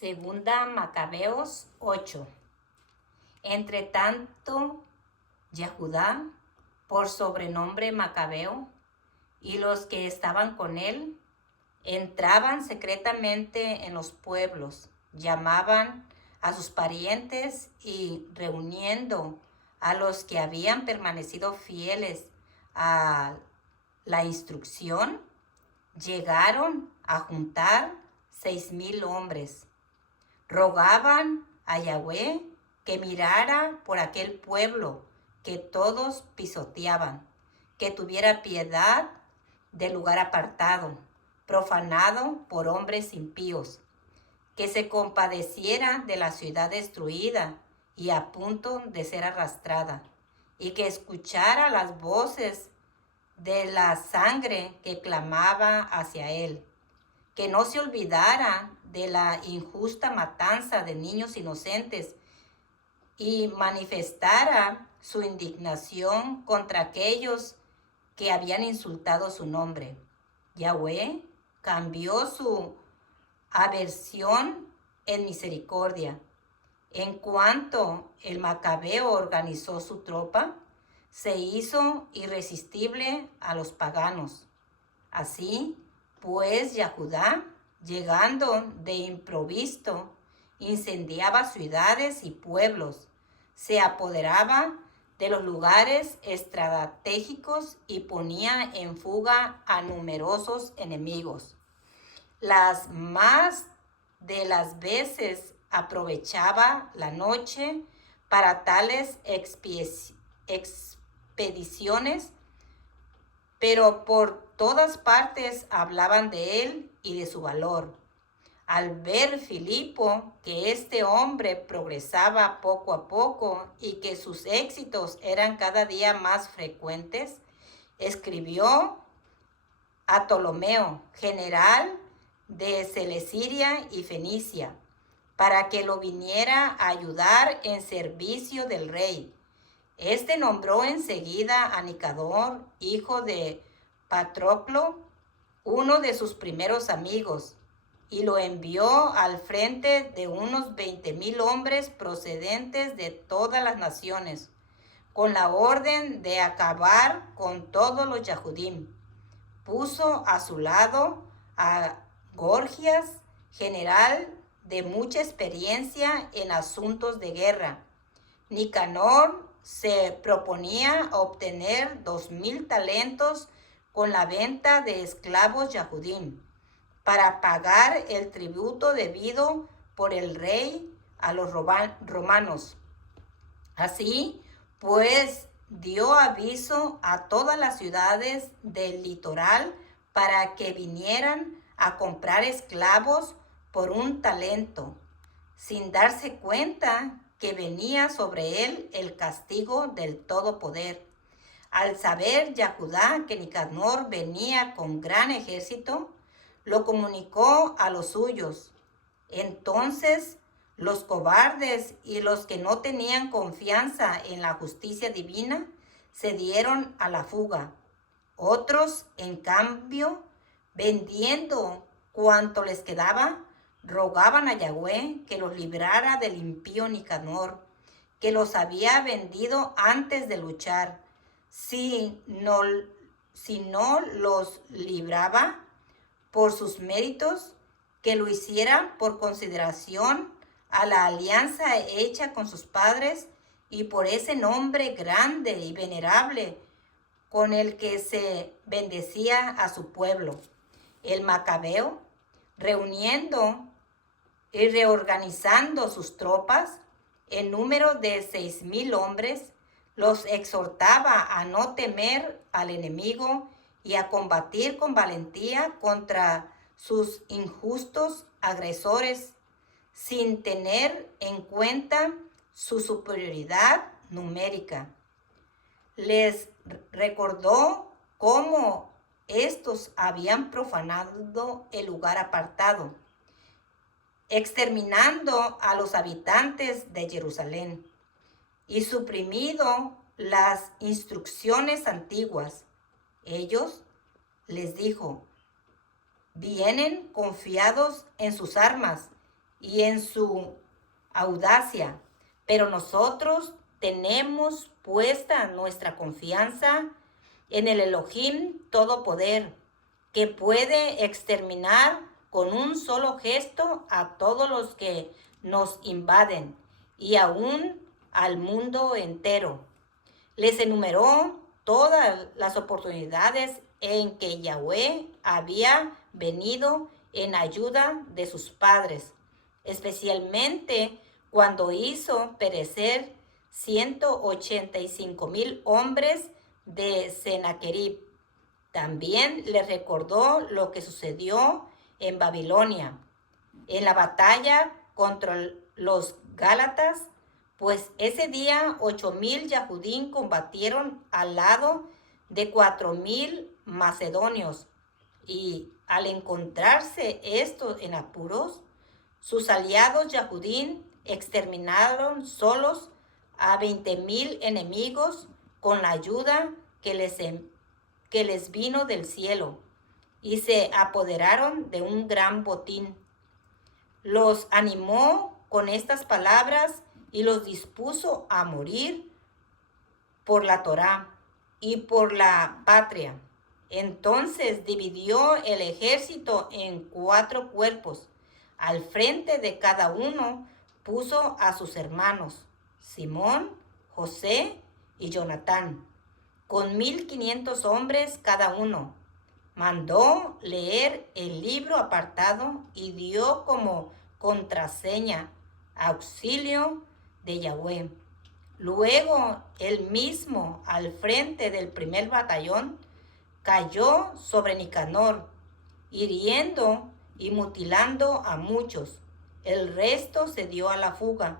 Segunda Macabeos 8. Entre tanto, Yahudá, por sobrenombre Macabeo, y los que estaban con él, entraban secretamente en los pueblos, llamaban a sus parientes y reuniendo a los que habían permanecido fieles a la instrucción, llegaron a juntar 6,000 hombres. Rogaban a Yahweh que mirara por aquel pueblo que todos pisoteaban, que tuviera piedad del lugar apartado, profanado por hombres impíos, que se compadeciera de la ciudad destruida y a punto de ser arrastrada, y que escuchara las voces de la sangre que clamaba hacia él, que no se olvidara de la injusta matanza de niños inocentes y manifestara su indignación contra aquellos que habían insultado su nombre. Yahweh cambió su aversión en misericordia. En cuanto el Macabeo organizó su tropa, se hizo irresistible a los paganos. Así pues, Yahudá, llegando de improviso, incendiaba ciudades y pueblos, se apoderaba de los lugares estratégicos y ponía en fuga a numerosos enemigos. Las más de las veces aprovechaba la noche para tales expediciones, pero por todas partes hablaban de él y de su valor. Al ver Filipo que este hombre progresaba poco a poco y que sus éxitos eran cada día más frecuentes, escribió a Ptolomeo, general de Celesyria y Fenicia, para que lo viniera a ayudar en servicio del rey. Este nombró enseguida a Nicador, hijo de Patroclo, uno de sus primeros amigos, y lo envió al frente de unos 20,000 hombres procedentes de todas las naciones, con la orden de acabar con todos los Yahudim. Puso a su lado a Gorgias, general de mucha experiencia en asuntos de guerra. Nicanor se proponía obtener 2,000 talentos con la venta de esclavos Yahudim para pagar el tributo debido por el rey a los romanos. Así pues, dio aviso a todas las ciudades del litoral para que vinieran a comprar esclavos por 1 talento, sin darse cuenta que venía sobre él el castigo del Todopoder. Al saber Yahudá que Nicanor venía con gran ejército, lo comunicó a los suyos. Entonces los cobardes y los que no tenían confianza en la justicia divina se dieron a la fuga. Otros, en cambio, vendiendo cuanto les quedaba, rogaban a Yahweh que los librara del impío Nicanor, que los había vendido antes de luchar. Si no los libraba por sus méritos, que lo hiciera por consideración a la alianza hecha con sus padres y por ese nombre grande y venerable con el que se bendecía a su pueblo. El Macabeo, reuniendo y reorganizando sus tropas, en número de 6,000 hombres, los exhortaba a no temer al enemigo y a combatir con valentía contra sus injustos agresores, sin tener en cuenta su superioridad numérica. Les recordó cómo estos habían profanado el lugar apartado, exterminando a los habitantes de Jerusalén y suprimido las instrucciones antiguas. Ellos, les dijo, vienen confiados en sus armas y en su audacia, pero nosotros tenemos puesta nuestra confianza en el Elohim Todopoder, que puede exterminar con un solo gesto a todos los que nos invaden y aún al mundo entero. Les enumeró todas las oportunidades en que Yahweh había venido en ayuda de sus padres, especialmente cuando hizo perecer 185,000 hombres de Sennacherib. También les recordó lo que sucedió en Babilonia, en la batalla contra los Gálatas, pues ese día 8,000 Yahudín combatieron al lado de 4,000 macedonios, y al encontrarse estos en apuros, sus aliados Yahudín exterminaron solos a 20,000 enemigos con la ayuda que les vino del cielo, y se apoderaron de un gran botín. Los animó con estas palabras y los dispuso a morir por la Torá y por la patria. Entonces dividió el ejército en 4 cuerpos. Al frente de cada uno puso a sus hermanos, Simón, José y Jonatán, con 1,500 hombres cada uno. Mandó leer el libro apartado y dio como contraseña auxilio de Yahweh. Luego, él mismo, al frente del primer batallón, cayó sobre Nicanor, hiriendo y mutilando a muchos. El resto se dio a la fuga.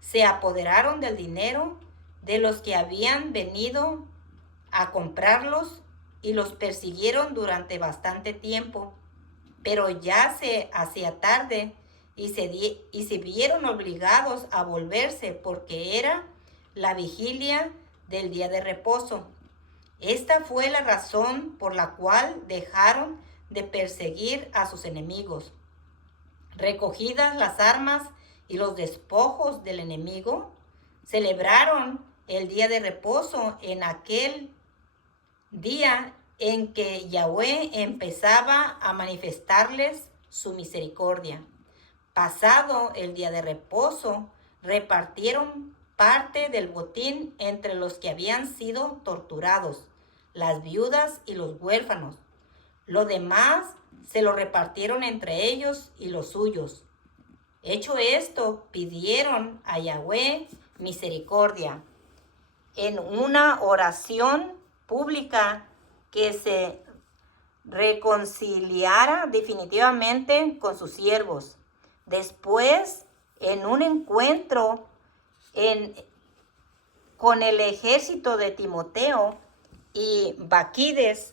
Se apoderaron del dinero de los que habían venido a comprarlos y los persiguieron durante bastante tiempo. Pero ya se hacía tarde y se vieron obligados a volverse porque era la vigilia del día de reposo. Esta fue la razón por la cual dejaron de perseguir a sus enemigos. Recogidas las armas y los despojos del enemigo, celebraron el día de reposo en aquel día en que Yahweh empezaba a manifestarles su misericordia. Pasado el día de reposo, repartieron parte del botín entre los que habían sido torturados, las viudas y los huérfanos. Lo demás se lo repartieron entre ellos y los suyos. Hecho esto, pidieron a Yahweh misericordia en una oración pública que se reconciliara definitivamente con sus siervos. Después, en un encuentro con el ejército de Timoteo y Baquides,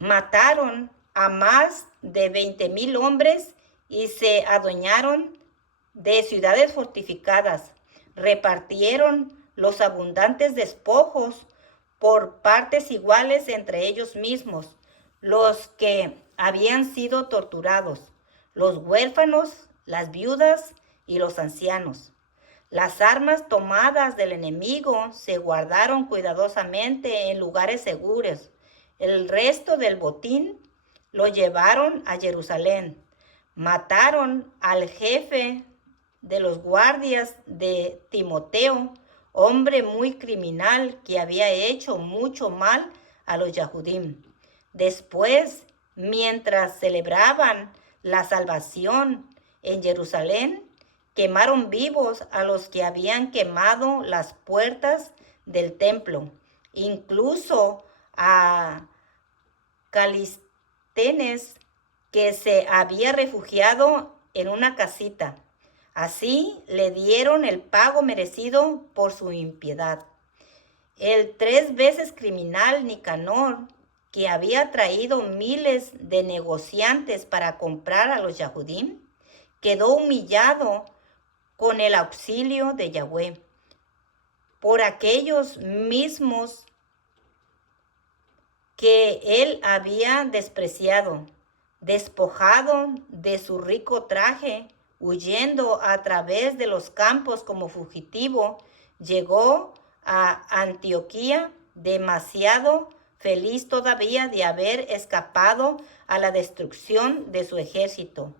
mataron a más de 20,000 hombres y se adueñaron de ciudades fortificadas. Repartieron los abundantes despojos por partes iguales entre ellos mismos, los que habían sido torturados, los huérfanos, las viudas y los ancianos. Las armas tomadas del enemigo se guardaron cuidadosamente en lugares seguros. El resto del botín lo llevaron a Jerusalén. Mataron al jefe de los guardias de Timoteo, hombre muy criminal que había hecho mucho mal a los Yahudim. Después, mientras celebraban la salvación en Jerusalén, quemaron vivos a los que habían quemado las puertas del templo, incluso a Calistenes, que se había refugiado en una casita. Así le dieron el pago merecido por su impiedad. El 3 veces criminal Nicanor, que había traído miles de negociantes para comprar a los Yahudim, quedó humillado con el auxilio de Yahweh por aquellos mismos que él había despreciado. despojado de su rico traje, huyendo a través de los campos como fugitivo, llegó a Antioquía demasiado feliz todavía de haber escapado a la destrucción de su ejército.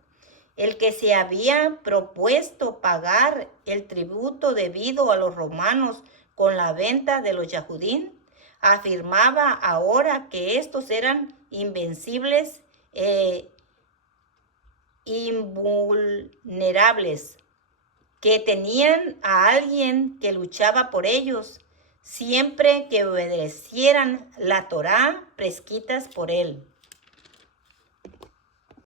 El que se había propuesto pagar el tributo debido a los romanos con la venta de los yahudín, afirmaba ahora que estos eran invencibles e invulnerables, que tenían a alguien que luchaba por ellos, siempre que obedecieran la Torá prescritas por él.